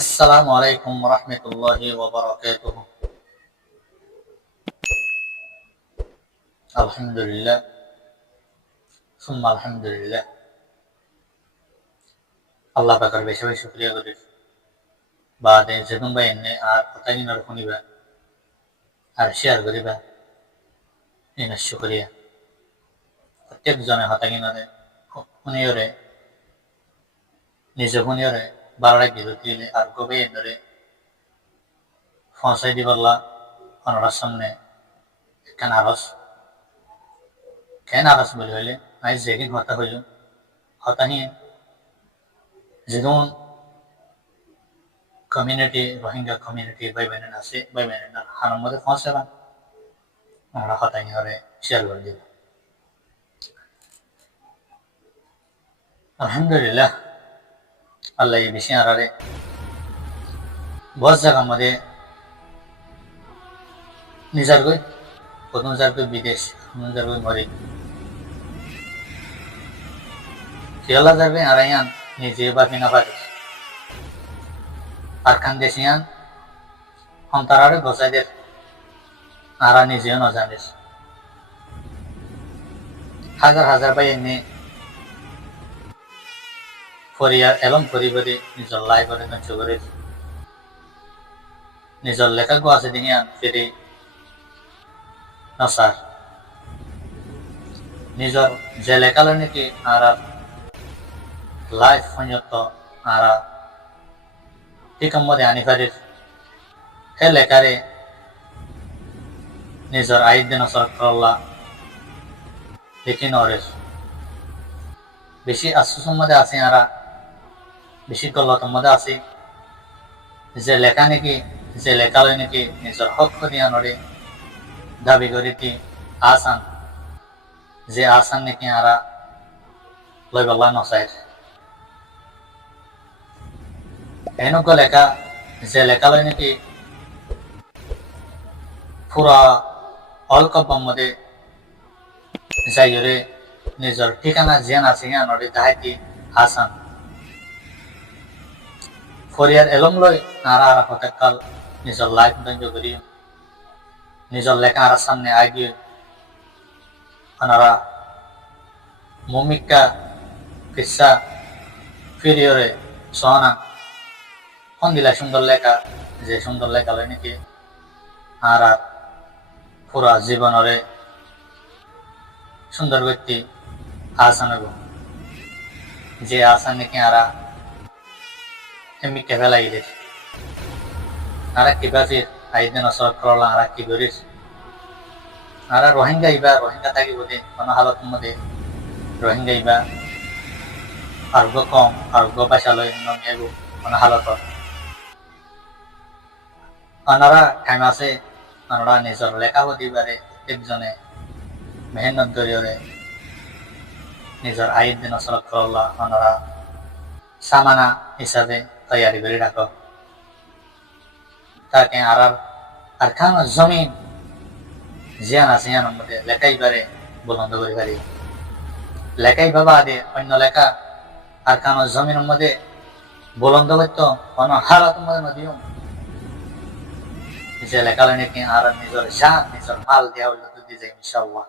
আসসালামু আলাইকুম রহমতুল্লাহি ওয়া বারাকাতুহু। আলহামদুলিল্লাহ সুম্মা আলহামদুলিল্লাহ। আল্লাহ পাকের বেশি বেশি শুকরিয়া করি বাদে যেদিন বা এনে আর কথা কিনার শুনিবা আর শেয়ার করিবা এনার শুকরিয়া প্রত্যেকজনে হতা কিনারে শুনিয়রে নিজে শুনিয়রে ভালো লাগি দিলে আর কবে এনে পৌঁছাই দিবাল্লা অনরার সামনে একখান আরস কেন আরস বলি হইলে আজ যেদিন হতা হইল হতা নিয়ে যেদিন কমিউনিটি রোহিঙ্গা কমিউনিটি ভাই বোনেরা আছে ভাই বোনেরা হার মধ্যে পৌঁছাবা আমরা হতাই নিয়ে শেয়ার করে দিব। আলহামদুলিল্লাহ আল্লাহ এই বেশি আরারে বহুত জায়গা মধ্যে নিজার গই প্রথম যার গই বিদেশ যার গই মরে কেলা যাবে আড়াইয়ান নিজে বাকি না পারে আর খান দেশিয়ান সন্তারারে বসাই দের আরা নিজেও না জানিস হাজার হাজার পাই এনে পরিবার এবং পরিবারে নিজের লাই করে ধ্বংস করে নিজের লেখা গো আছে দিনে আন ফিরে নসার নিজের যে লেখালো নাকি আর লাইফ সংযুক্ত আর ঠিক মধ্যে আনি পারির হে লেখারে নিজের আইন দিন নসর করল্লা লিখি নরের বেশি আশ্বাসের মধ্যে আছে আরা বেশি গল্লতের মধ্যে আছে যে লেখা নাকি যে লেখালো নাকি নিজের হক দিয়া নরে দাবি করি কি আসান যে আসান নাকি আরা লইবাল্লা নসাই এনেকুৱা লেখা যে লেখালৈ নাকি পুরা অলকপৰ মধ্যে যাইরে নিজের ঠিকানা জিয়ান আছে নরে তাহাইতি আসান ফরিয়ার এলম লই আরা আরা হঠাৎকাল নিজের লাইফ দঞ্জ করি নিজের লেখা আর সামনে আগিয়ে আনারা মমিকা কিসা ফিরিয়রে সোহানা ফোন দিলা সুন্দর লেখা যে সুন্দর লেখা লয় নাকি আর পুরা জীবনরে সুন্দর ব্যক্তি আসান যে আসান নাকি আরা এমনি কে ফেলাই দিস আরা কিবা ফির আইদিন অসর করলা আরা কি করিস আরা রোহিঙ্গা ইবা রোহিঙ্গা থাকি বলে কোনো হালত মধ্যে রোহিঙ্গা ইবা আরোগ্য কম আরোগ্য পয়সা লয় নমিয়াগো কোনো হালত আনারা টাইম আছে আনারা নিজের লেখা দিবারে একজনে মেহনত করিয়রে নিজের আইন দিন অসর করলা আনারা সামানা হিসাবে তৈয়ারি করে রাখো তাকে আর খান জমিন জিয়ান আছে ইয়ানোর মধ্যে লেখাই পারে বুলন্দ করে পারি লেখাই বাবা আদে অন্য লেখা আর খান জমিনের মধ্যে বুলন্দ করতো কোনো হালাত মধ্যে নদীও যে লেখা নাকি আর নিজের জান নিজের মাল দেওয়া হইল দিতে যাই ইনশাআল্লাহ।